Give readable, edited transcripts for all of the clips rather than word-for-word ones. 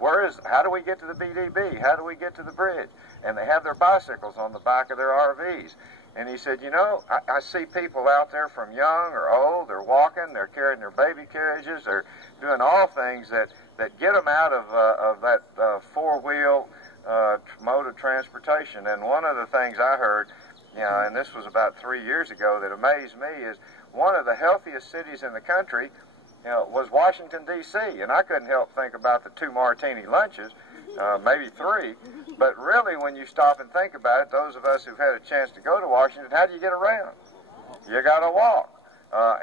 how do we get to the BDB? How do we get to the bridge? And they have their bicycles on the back of their RVs. And he said, you know, I see people out there from young or old, they're walking, they're carrying their baby carriages, they're doing all things that get them out of that four-wheel mode of transportation. And one of the things I heard, you know, and this was about 3 years ago, that amazed me is one of the healthiest cities in the country, you know, was Washington, D.C. And I couldn't help think about the 2 martini lunches, maybe 3. But really, when you stop and think about it, those of us who've had a chance to go to Washington, how do you get around? You got to walk.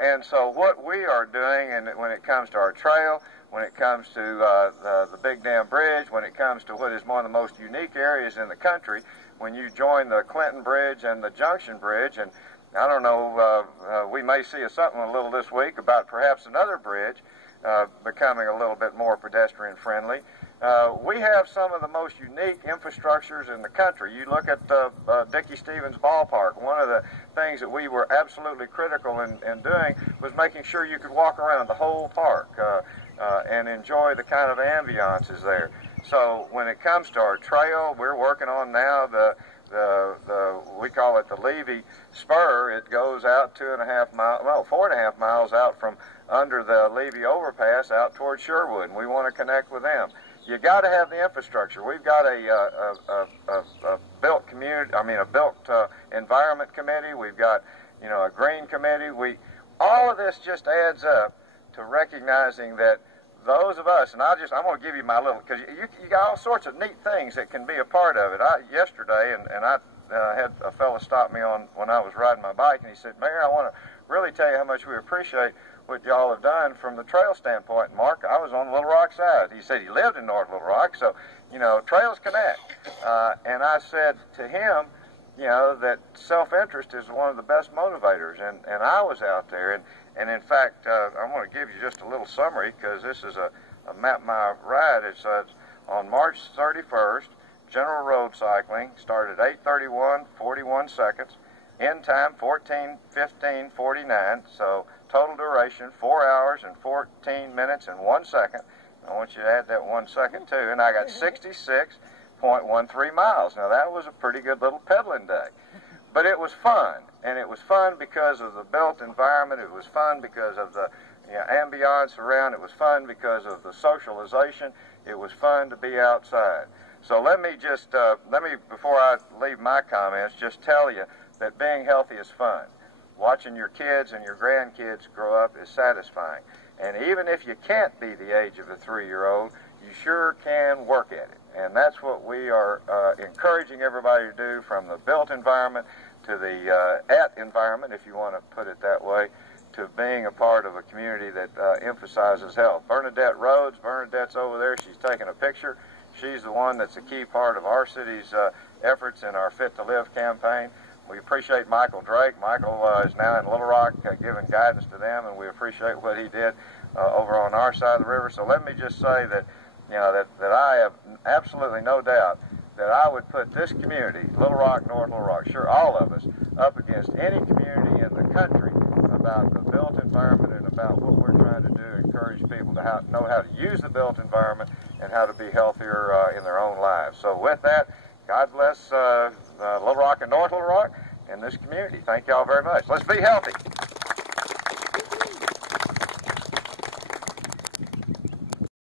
And so what we are doing, and when it comes to our trail, when it comes to the Big Dam Bridge, when it comes to what is one of the most unique areas in the country, when you join the Clinton Bridge and the Junction Bridge, and I don't know, we may see something a little this week about perhaps another bridge becoming a little bit more pedestrian friendly. We have some of the most unique infrastructures in the country. You look at Dickey Stevens Ballpark. One of the things that we were absolutely critical in doing was making sure you could walk around the whole park and enjoy the kind of ambiances there. So when it comes to our trail, we're working on now we call it the Levy Spur. It goes out 2.5 miles, well, 4.5 miles out from under the Levy overpass out toward Sherwood, and we want to connect with them. You got to have the infrastructure. We've got a built community, a built environment committee. We've got, you know, a green committee. All of this just adds up to recognizing that those of us, and I'm going to give you my little, because you got all sorts of neat things that can be a part of it. Yesterday, and I had a fellow stop me on when I was riding my bike, and he said, Mayor, I want to really tell you how much we appreciate what y'all have done from the trail standpoint. Mark, I was on the Little Rock side. He said he lived in North Little Rock, so, you know, trails connect. And I said to him, you know, that self-interest is one of the best motivators, and I was out there, and in fact, I'm going to give you just a little summary, because this is a Map My Ride. It says, on March 31st, general road cycling started 8:31, 41 seconds, end time 14:15:49, so total duration 4 hours and 14 minutes and 1 second. I want you to add that 1 second too, and I got 66.13 miles. Now that was a pretty good little pedaling day. But it was fun, and it was fun because of the built environment. It was fun because of the ambiance around. It was fun because of the socialization. It was fun to be outside. So let me before I leave my comments, just tell you that being healthy is fun. Watching your kids and your grandkids grow up is satisfying. And even if you can't be the age of a 3-year-old, you sure can work at it. And that's what we are encouraging everybody to do, from the built environment to the environment, if you want to put it that way, to being a part of a community that emphasizes health. Bernadette Rhodes, Bernadette's over there. She's taking a picture. She's the one that's a key part of our city's efforts in our Fit to Live campaign. We appreciate Michael Drake. Michael is now in Little Rock giving guidance to them, and we appreciate what he did over on our side of the river. So let me just say that, you know, that I have absolutely no doubt that I would put this community, Little Rock, North Little Rock, sure, all of us, up against any community in the country about the built environment and about what we're trying to do, encourage people to know how to use the built environment and how to be healthier in their own lives. So with that, God bless Little Rock and North Little Rock and this community. Thank y'all very much. Let's be healthy.